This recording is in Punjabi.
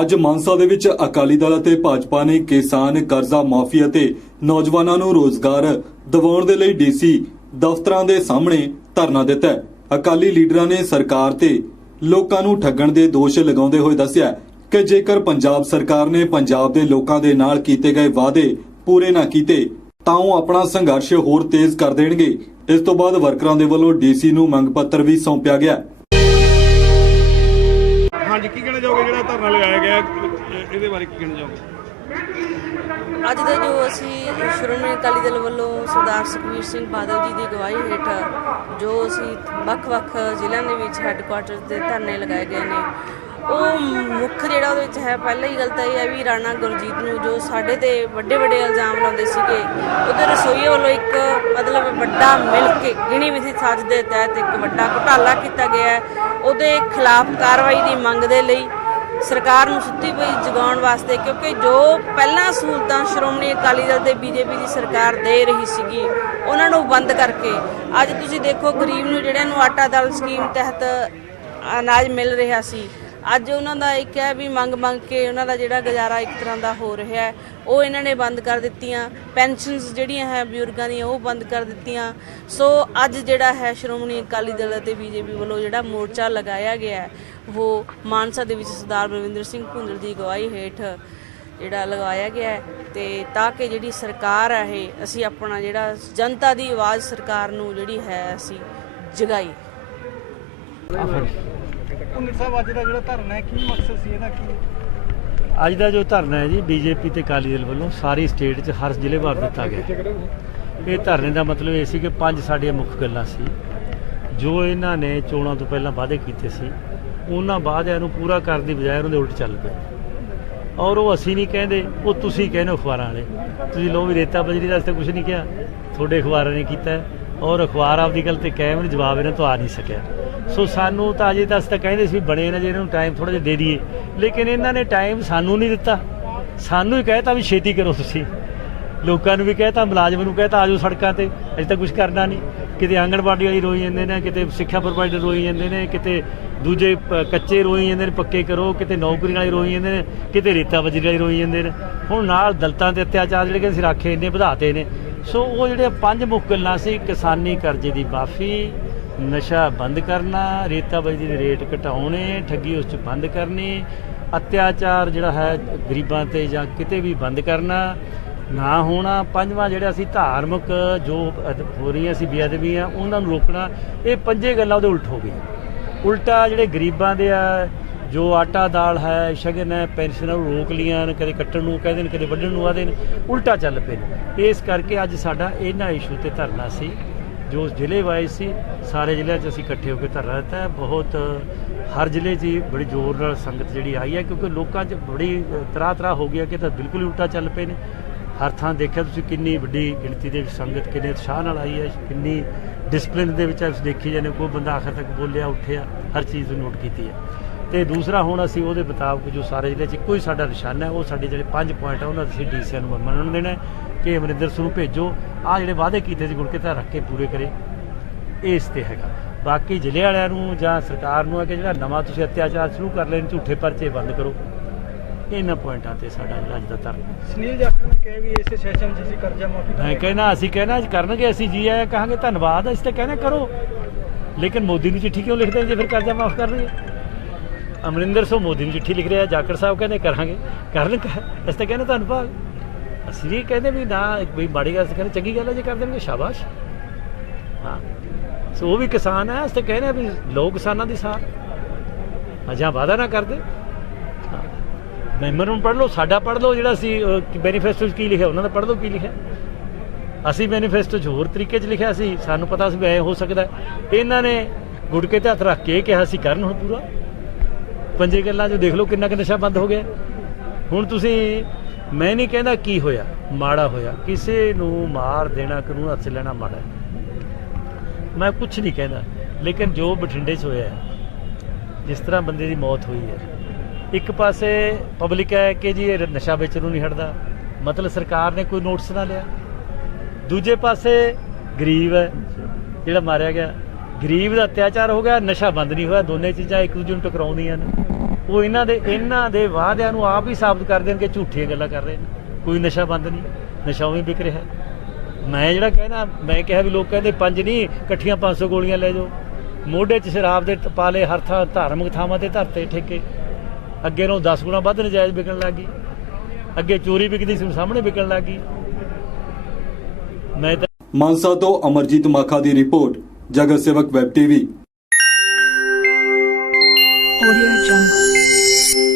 ਅੱਜ ਮਾਨਸਾ ਦੇ ਵਿੱਚ ਅਕਾਲੀ ਦਲ ਅਤੇ ਭਾਜਪਾ ਨੇ ਕਿਸਾਨ ਕਰਜ਼ਾ ਮਾਫੀ ਅਤੇ ਨੌਜਵਾਨਾਂ ਨੂੰ ਰੋਜ਼ਗਾਰ ਦਿਵਾਉਣ ਦੇ ਲਈ ਡੀਸੀ ਦਫ਼ਤਰਾਂ ਦੇ ਸਾਹਮਣੇ ਧਰਨਾ ਦਿੱਤਾ ਅਕਾਲੀ ਲੀਡਰਾਂ ਨੇ ਸਰਕਾਰ ਤੇ ਲੋਕਾਂ ਨੂੰ ਠੱਗਣ ਦੇ ਦੋਸ਼ ਲਗਾਉਂਦੇ ਹੋਏ ਦੱਸਿਆ ਕਿ ਜੇਕਰ ਪੰਜਾਬ ਸਰਕਾਰ ਨੇ ਪੰਜਾਬ ਦੇ ਲੋਕਾਂ ਦੇ ਨਾਲ ਕੀਤੇ ਗਏ ਵਾਅਦੇ ਪੂਰੇ ਨਾ ਕੀਤੇ, ਤਾਂ ਉਹ ਆਪਣਾ ਸੰਘਰਸ਼ ਹੋਰ ਤੇਜ਼ ਕਰ ਦੇਣਗੇ। ਇਸ ਤੋਂ ਬਾਅਦ ਵਰਕਰਾਂ ਦੇ ਵੱਲੋਂ ਡੀਸੀ ਨੂੰ ਮੰਗ ਪੱਤਰ ਵੀ ਸੌਂਪਿਆ ਗਿਆ ਹਾਂਜੀ ਕੀ ਕਹਿਣਾ ਚਾਹੋਗੇ ਜਿਹੜਾ ਧਰਨਾ ਲਗਾਇਆ ਗਿਆ? ਇਹ- ਇਹਦੇ ਬਾਰੇ ਕੀ ਕਹਿਣਾ ਚਾਹੋਗੇ? ਅੱਜ ਦੇ ਜੋ ਅਸੀਂ ਸ਼੍ਰੋਮਣੀ ਅਕਾਲੀ ਦਲ ਵੱਲੋਂ ਸਰਦਾਰ ਸੁਖਬੀਰ ਸਿੰਘ ਬਾਦਲ ਜੀ ਦੀ ਅਗਵਾਈ ਹੇਠ ਜੋ ਅਸੀਂ ਵੱਖ-ਵੱਖ ਜ਼ਿਲ੍ਹਿਆਂ ਦੇ ਵਿੱਚ ਹੈੱਡਕੁਆਟਰ ਦੇ ਧਰਨੇ ਲਗਾਏ ਗਏ ਨੇ ਉਹ ਮੁੱਖ ਜਿਹੜਾ ਉਹਦੇ ਵਿੱਚ ਹੈ, ਪਹਿਲਾਂ ਹੀ ਗੱਲ ਤਾਂ ਇਹ ਹੈ ਵੀ ਰਾਣਾ ਗੁਰਜੀਤ ਨੂੰ ਜੋ ਸਾਡੇ ਤੇ ਵੱਡੇ ਵੱਡੇ ਇਲਜ਼ਾਮ ਲਾਉਂਦੇ ਸੀਗੇ, ਉਹਦੇ ਰਸੋਈਏ ਵੱਲੋਂ ਇੱਕ ਮਤਲਬ ਵੱਡਾ ਮਿਲ ਕੇ ਗਿਣੀ ਮਿਥੀ ਸਾਜ਼ ਦੇ ਤਹਿਤ ਇੱਕ ਵੱਡਾ ਘੁਟਾਲਾ ਕੀਤਾ ਗਿਆ ਹੈ। ਉਹਦੇ ਖਿਲਾਫ ਕਾਰਵਾਈ ਦੀ ਮੰਗ ਦੇ ਲਈ ਸਰਕਾਰ ਨੂੰ ਸੁੱਤੀ ਪਈ ਜਗਾਉਣ ਵਾਸਤੇ, ਕਿਉਂਕਿ ਜੋ ਪਹਿਲਾਂ ਸਹੂਲਤਾਂ ਸ਼੍ਰੋਮਣੀ ਅਕਾਲੀ ਦਲ ਤੇ ਬੀਜੇਪੀ ਦੀ ਸਰਕਾਰ ਦੇ ਰਹੀ ਸੀਗੀ, ਉਹਨਾਂ ਨੂੰ ਬੰਦ ਕਰਕੇ ਅੱਜ ਤੁਸੀਂ ਦੇਖੋ ਗਰੀਬ ਨੂੰ, ਜਿਹੜਿਆਂ ਨੂੰ ਆਟਾ ਦਾਲ ਸਕੀਮ ਤਹਿਤ ਅਨਾਜ ਮਿਲ ਰਿਹਾ ਸੀ ਅੱਜ ਉਹਨਾਂ ਦਾ ਇੱਕ ਹੈ ਵੀ ਮੰਗ ਮੰਗ ਕੇ ਉਹਨਾਂ ਦਾ ਜਿਹੜਾ ਗੁਜ਼ਾਰਾ ਇੱਕ ਤਰ੍ਹਾਂ ਦਾ ਹੋ ਰਿਹਾ ਹੈ, ਉਹ ਇਹਨਾਂ ਨੇ ਬੰਦ ਕਰ ਦਿੱਤੀਆਂ। ਪੈਨਸ਼ਨਸ ਜਿਹੜੀਆਂ ਹੈ ਬਜ਼ੁਰਗਾਂ ਦੀਆਂ, ਉਹ ਬੰਦ ਕਰ ਦਿੱਤੀਆਂ। ਸੋ ਅੱਜ ਜਿਹੜਾ ਹੈ ਸ਼੍ਰੋਮਣੀ ਅਕਾਲੀ ਦਲ ਅਤੇ ਬੀਜੇਪੀ ਵੱਲੋਂ ਜਿਹੜਾ ਮੋਰਚਾ ਲਗਾਇਆ ਗਿਆ ਹੈ, ਉਹ ਮਾਨਸਾ ਦੇ ਵਿੱਚ ਸਰਦਾਰ ਬਲਵਿੰਦਰ ਸਿੰਘ ਭੁੰਦਲ ਦੀ ਅਗਵਾਈ ਹੇਠ ਜਿਹੜਾ ਲਗਾਇਆ ਗਿਆ ਹੈ ਤੇ ਤਾਂ ਕਿ ਜਿਹੜੀ ਸਰਕਾਰ ਹੈ ਇਹ, ਅਸੀਂ ਆਪਣਾ ਜਿਹੜਾ ਜਨਤਾ ਦੀ ਆਵਾਜ਼ ਸਰਕਾਰ ਨੂੰ ਜਿਹੜੀ ਹੈ ਅਸੀਂ ਜਗਾਈ। ਪੁੰਨਰ ਸਾਹਿਬ, ਅੱਜ ਦਾ ਜਿਹੜਾ ਧਰਨਾ ਹੈ, ਕੀ ਮਕਸਦ ਸੀ ਇਹਦਾ? ਕੀ ਅੱਜ ਦਾ ਜੋ ਧਰਨਾ ਹੈ ਜੀ, ਬੀਜੇਪੀ ਤੇ ਅਕਾਲੀ ਦਲ ਵੱਲੋਂ ਸਾਰੀ ਸਟੇਟ 'ਚ ਹਰ ਜ਼ਿਲ੍ਹੇ ਭਰ ਦਿੱਤਾ ਗਿਆ ਇਹ ਧਰਨੇ ਦਾ ਮਤਲਬ ਇਹ ਸੀ ਕਿ ਪੰਜ ਸਾਡੀਆਂ ਮੁੱਖ ਗੱਲਾਂ ਸੀ। ਜੋ ਇਹਨਾਂ ਨੇ ਚੋਣਾਂ ਤੋਂ ਪਹਿਲਾਂ ਵਾਅਦੇ ਕੀਤੇ ਸੀ, ਉਹਨਾਂ ਵਾਅਦਿਆਂ ਨੂੰ ਪੂਰਾ ਕਰਨ ਦੀ ਬਜਾਏ ਉਹਨਾਂ ਦੇ ਉਲਟ ਚੱਲ ਪਏ। ਔਰ ਉਹ ਅਸੀਂ ਨਹੀਂ ਕਹਿੰਦੇ, ਉਹ ਤੁਸੀਂ ਕਹਿੰਦੇ ਹੋ ਅਖਬਾਰਾਂ ਵਾਲੇ। ਤੁਸੀਂ ਲੋ ਵੀ ਰੇਤਾ ਬਜਰੀ ਦਾ ਤੇ ਕੁਝ ਨਹੀਂ ਕਿਹਾ। ਤੁਹਾਡੇ ਅਖਬਾਰਾਂ ਨੇ ਕੀਤਾ ਔਰ ਅਖਬਾਰ ਆਪਦੀ ਗੱਲ ਤੇ ਕਾਇਮ ਨਹੀਂ ਜਵਾਬ ਇਹਨਾਂ ਤੋਂ ਆ ਨਹੀਂ ਸਕਿਆ। ਸੋ ਸਾਨੂੰ ਤਾਂ ਅਜੇ ਤੱਕ ਤਾਂ ਕਹਿੰਦੇ ਸੀ ਵੀ ਬਣੇ ਨਾ ਜੇ ਇਹਨਾਂ ਨੂੰ ਟਾਈਮ ਥੋੜਾ ਜਿਹਾ ਦੇ ਦਈਏ। ਲੇਕਿਨ ਇਹਨਾਂ ਨੇ ਟਾਈਮ ਸਾਨੂੰ ਨਹੀਂ ਦਿੱਤਾ। ਸਾਨੂੰ ਹੀ ਕਹਿਤਾ ਵੀ ਛੇਤੀ ਕਰੋ ਤੁਸੀਂ। ਲੋਕਾਂ ਨੂੰ ਵੀ ਕਹਿਤਾ, ਮੁਲਾਜ਼ਮ ਨੂੰ ਕਹਿਤਾ, ਆਜੋ ਸੜਕਾਂ ਤੇ। ਅਜੇ ਤਾਂ ਕੁਝ ਕਰਨਾ ਨਹੀਂ। ਕਿਤੇ ਆਂਗਣਵਾੜੀ ਵਾਲੀ ਰੋਈ ਜਾਂਦੇ ਨੇ, ਕਿਤੇ ਸਿੱਖਿਆ ਪ੍ਰੋਵਾਈਡਰ ਰੋਈ ਜਾਂਦੇ ਨੇ, ਕਿਤੇ ਦੂਜੇ ਕੱਚੇ ਰੋਈ ਜਾਂਦੇ ਨੇ, ਪੱਕੇ ਕਰੋ। ਕਿਤੇ ਨੌਕਰੀ ਵਾਲੇ ਰੋਈ ਜਾਂਦੇ ਨੇ, ਕਿਤੇ ਰੇਤਾ ਬਜਰੀ ਵਾਲੇ ਰੋਈ ਜਾਂਦੇ ਨੇ। ਹੁਣ ਨਾਲ ਦਲਤਾਂ ਦੇ ਅਤਿਆਚਾਰ ਜਿਹੜੇ ਕਿ ਅਸੀਂ ਰਾਖੇ ਇੰਨੇ ਵਧਾਤੇ ਨੇ। ਸੋ ਉਹ ਜਿਹੜੇ ਪੰਜ ਮੁੱਖ ਗੱਲਾਂ ਸੀ, ਕਿਸਾਨੀ ਕਰਜ਼ੇ ਦੀ ਮਾਫੀ ਨਸ਼ਾ ਬੰਦ ਕਰਨਾ, ਰੇਤਾ ਦੇ ਰੇਟ ਘਟਾਉਣੇ, ਠੱਗੀ ਉਸ ਚ ਬੰਦ ਕਰਨੀ, ਅਤਿਆਚਾਰ ਜਿਹੜਾ ਹੈ ਗਰੀਬਾਂ ਤੇ ਜਾਂ ਕਿਤੇ ਵੀ ਬੰਦ ਕਰਨਾ, ਨਾ ਹੋਣਾ, ਪੰਜਵਾਂ ਜਿਹੜਾ ਅਸੀਂ ਧਾਰਮਿਕ ਜੋ ਹੋ ਰਹੀਆਂ ਸੀ ਬੇਅਦਬੀਆਂ, ਉਹਨਾਂ ਨੂੰ ਰੋਕਣਾ, ਇਹ ਪੰਜੇ ਗੱਲਾਂ ਉਹਦੇ ਉਲਟ ਹੋ ਗਈਆਂ। ਉਲਟਾ ਜਿਹੜੇ ਗਰੀਬਾਂ ਦੇ ਆ, ਜੋ ਆਟਾ ਦਾਲ ਹੈ, ਸ਼ਗਨ ਹੈ, ਪੈਨਸ਼ਨਾਂ ਨੂੰ ਰੋਕ ਲੀਆਂ ਨੇ, ਕਦੇ ਕੱਟਣ ਨੂੰ ਕਹਿੰਦੇ ਨੇ ਕਦੇ ਵੱਢਣ ਨੂੰ ਆਦੇ ਨੇ ਉਲਟਾ ਚੱਲ ਪਏ ਨੇ। ਇਸ ਕਰਕੇ ਅੱਜ ਸਾਡਾ ਇਹਨਾਂ ਇਸ਼ੂ ਤੇ ਧਰਨਾ ਸੀ। ਜੋ ਜ਼ਿਲ੍ਹੇ ਵਾਈਜ਼ ਸੀ, ਸਾਰੇ ਜ਼ਿਲ੍ਹਿਆਂ 'ਚ ਅਸੀਂ ਇਕੱਠੇ ਹੋ ਕੇ ਧਰਨਾ ਦਿੱਤਾ ਬਹੁਤ, ਹਰ ਜ਼ਿਲ੍ਹੇ 'ਚ ਹੀ ਬੜੀ ਜ਼ੋਰ ਨਾਲ ਸੰਗਤ ਜਿਹੜੀ ਆਈ ਹੈ, ਕਿਉਂਕਿ ਲੋਕਾਂ 'ਚ ਬੜੀ ਤਰਾ ਤਰਾ ਹੋ ਗਿਆ ਕਿ ਤਾਂ ਬਿਲਕੁਲ ਹੀ ਉਲਟਾ ਚੱਲ ਪਏ ਨੇ। ਹਰ ਥਾਂ ਦੇਖਿਆ ਤੁਸੀਂ ਕਿੰਨੀ ਵੱਡੀ ਗਿਣਤੀ ਦੇ ਵਿੱਚ ਸੰਗਤ, ਕਿੰਨੇ ਉਤਸ਼ਾਹ ਨਾਲ ਆਈ ਹੈ, ਕਿੰਨੀ ਡਿਸਪਲਿਨ ਦੇ ਵਿੱਚ ਅਸੀਂ ਦੇਖੀ ਜਾਂਦੇ ਕੋਈ ਬੰਦਾ ਆਖਰ ਤੱਕ ਬੋਲਿਆ, ਉੱਠਿਆ, ਹਰ ਚੀਜ਼ ਨੂੰ ਨੋਟ ਕੀਤੀ ਹੈ। ਤੇ ਦੂਸਰਾ ਹੁਣ ਅਸੀਂ ਉਹਦੇ ਮੁਤਾਬਕ ਜੋ ਸਾਰੇ ਜ਼ਿਲ੍ਹੇ 'ਚ ਇੱਕੋ ਹੀ ਸਾਡਾ ਨਿਸ਼ਾਨਾ ਹੈ, ਉਹ ਸਾਡੇ ਜਿਹੜੇ ਪੰਜ ਪੁਆਇੰਟ ਆ, ਉਹਨਾਂ ਤੇ ਅਸੀਂ ਡੀਸੀਆਂ ਨੂੰ ਮੰਨਣ ਦੇਣਾ ਕਿ ਅਮਰਿੰਦਰ ਸਿੰਘ ਨੂੰ ਭੇਜੋ। ਆ ਜਿਹੜੇ ਵਾਅਦੇ ਕੀਤੇ ਸੀ ਗੁਰਕੇ ਤਾਂ ਰੱਖ ਕੇ ਪੂਰੇ ਕਰੇ। ਇਸ ਤੇ ਹੈਗਾ। ਬਾਕੀ ਜ਼ਿਲ੍ਹੇ ਵਾਲਿਆਂ ਨੂੰ ਜਾਂ ਸਰਕਾਰ ਨੂੰ ਹੈ ਕਿ ਜਿਹੜਾ ਨਵਾਂ ਤੁਸੀਂ ਅਤਿਆਚਾਰ ਸ਼ੁਰੂ ਕਰ ਲੈਣ ਝੂਠੇ ਪਰਚੇ ਬੰਦ ਕਰੋ। ਇਹਨਾਂ ਪੁਆਇੰਟਾਂ ਤੇ ਸਾਡਾ ਜਿਹੜਾ ਅੱਜ ਦਾ ਧਰਨਾ। ਸੁਨੀਲ ਜਾਖੜ ਨੇ ਕਿਹਾ ਵੀ ਇਸੇ ਸੈਸ਼ਨ 'ਚ ਅਸੀਂ ਕਰਜ਼ਾ ਮਾਫੀ ਮੈਂ ਕਹਿਣਾ ਅਸੀਂ ਕਹਿਣਾ ਅੱਜ ਕਰਨਗੇ ਅਸੀਂ ਜੀ ਆਇਆ ਕਹਾਂਗੇ ਧੰਨਵਾਦ ਅਸੀਂ ਤਾਂ ਕਹਿੰਦੇ ਕਰੋ। ਲੇਕਿਨ ਮੋਦੀ ਨੂੰ ਚਿੱਠੀ ਕਿਉਂ ਲਿਖਦੇ ਜੇ ਫਿਰ ਕਰਜ਼ਾ ਮਾਫ ਕਰ ਰਹੇ ਅਮਰਿੰਦਰ ਸਿੰਘ ਮੋਦੀ ਨੂੰ ਚਿੱਠੀ ਲਿਖ ਰਿਹਾ ਜਾਕਰ ਸਾਹਿਬ ਕਹਿੰਦੇ ਕਰਾਂਗੇ ਕਰਨ ਅਸੀਂ ਤਾਂ ਕਹਿੰਦੇ ਧੰਨਵਾਦ। ਅਸੀਂ ਵੀ ਕਹਿੰਦੇ ਵੀ ਨਾ ਵੀ ਮਾੜੀ ਗੱਲ ਅਸੀਂ ਚੰਗੀ ਗੱਲ ਹੈ ਜੇ ਕਰ ਦੇਣਗੇ, ਸ਼ਾਬਾਸ਼। ਹਾਂ। ਸੋ ਉਹ ਵੀ ਕਿਸਾਨ ਹੈ, ਅਸੀਂ ਕਹਿੰਦੇ ਵੀ ਲੋ ਕਿਸਾਨਾਂ ਦੀ ਸਾਰ। ਅਜਾ ਵਾਦਾ ਨਾ ਕਰਦੇ। ਮੈਂਬਰ ਨੂੰ ਪੜ੍ਹ ਲਓ, ਸਾਡਾ ਪੜ੍ਹ ਲਓ, ਜਿਹੜਾ ਸੀ ਬੈਨੀਫੈਸਟੋ 'ਚ ਕੀ ਲਿਖਿਆ, ਉਹਨਾਂ ਦਾ ਪੜ੍ਹ ਲਓ ਕੀ ਲਿਖਿਆ। ਅਸੀਂ ਮੈਨੀਫੈਸਟੋ 'ਚ ਹੋਰ ਤਰੀਕੇ 'ਚ ਲਿਖਿਆ ਸੀ, ਸਾਨੂੰ ਪਤਾ ਸੀ ਵੀ ਐ ਹੋ ਸਕਦਾ ਇਹਨਾਂ ਨੇ ਗੁਟਕੇ ਤੇ ਹੱਥ ਰੱਖ ਕੇ ਇਹ ਕਿਹਾ ਸੀ, ਕਰਨ ਹੁਣ ਪੂਰਾ। ਪੰਜੇ ਗੱਲਾਂ 'ਚ ਦੇਖ ਲਓ ਕਿੰਨਾ ਕਿ ਨਸ਼ਾ ਬੰਦ ਹੋ ਗਿਆ। ਹੁਣ ਤੁਸੀਂ ਮੈਂ ਨਹੀਂ ਕਹਿੰਦਾ ਕੀ ਹੋਇਆ, ਮਾੜਾ ਹੋਇਆ, ਕਿਸੇ ਨੂੰ ਮਾਰ ਦੇਣਾ, ਕਾਨੂੰਨ ਹੱਥ 'ਚ ਲੈਣਾ ਮਾੜਾ ਮੈਂ ਕੁਝ ਨਹੀਂ ਕਹਿੰਦਾ, ਲੇਕਿਨ ਜੋ ਬਠਿੰਡੇ 'ਚ ਹੋਇਆ ਜਿਸ ਤਰ੍ਹਾਂ ਬੰਦੇ ਦੀ ਮੌਤ ਹੋਈ ਹੈ, ਇੱਕ ਪਾਸੇ ਪਬਲਿਕ ਹੈ ਕਿ ਜੀ ਇਹ ਨਸ਼ਾ ਵੇਚਣ ਨੂੰ ਨਹੀਂ ਹਟਦਾ, ਮਤਲਬ ਸਰਕਾਰ ਨੇ ਕੋਈ ਨੋਟਿਸ ਨਾ ਲਿਆ। ਦੂਜੇ ਪਾਸੇ ਗਰੀਬ ਹੈ, ਜਿਹੜਾ ਮਾਰਿਆ ਗਿਆ, ਗਰੀਬ ਦਾ ਅਤਿਆਚਾਰ ਹੋ ਗਿਆ, ਨਸ਼ਾ ਬੰਦ ਨਹੀਂ ਹੋਇਆ, ਦੋਨੇ ਚੀਜ਼ਾਂ ਇੱਕ ਦੂਜੇ ਨੂੰ ਟਕਰਾਉਂਦੀਆਂ ਨੇ। ਉਹ ਇਹਨਾਂ ਦੇ ਇਹਨਾਂ ਦੇ ਵਾਅਦਿਆਂ ਨੂੰ ਆਪ ਹੀ ਸਾਬਤ ਕਰ ਦੇਣਗੇ ਝੂਠੀਆਂ ਗੱਲਾਂ ਕਰ ਰਹੇ ਨੇ। ਕੋਈ ਨਸ਼ਾ ਬੰਦ ਨਹੀਂ ਨਸ਼ਾ ਉਵੇਂ ਵਿਕ ਰਿਹਾ। ਮੈਂ ਜਿਹੜਾ ਕਹਿਣਾ ਮੈਂ ਕਿਹਾ ਵੀ ਲੋਕ ਕਹਿੰਦੇ ਪੰਜ ਨਹੀਂ ਇਕੱਠੀਆਂ 500 ਗੋਲੀਆਂ ਲੈ ਜਾਓ। ਮੋਢੇ 'ਚ ਸ਼ਰਾਬ ਦੇ ਪਾਲੇ ਹਰ ਥਾਂ ਧਾਰਮਿਕ ਥਾਵਾਂ ਤੇ ਧਰਤੇ ਠੇਕੇ। ਅੱਗੇ ਨੂੰ 10 ਗੁਣਾ ਵੱਧ ਨਜਾਇਜ਼ ਵਿਕਣ ਲੱਗੀ ਅੱਗੇ ਚੋਰੀ ਵਿਕਦੀ ਸੀ ਸਾਹਮਣੇ ਵਿਕਣ ਲੱਗੀ ਮੈਂ ਤਾਂ ਮਾਨਸਾ ਤੋਂ ਅਮਰਜੀਤ ਮਾਖਾ ਦੀ ਰਿਪੋਰਟ ਜਗਤ ਸੇਵਕ web TV. Audio Jungle. Música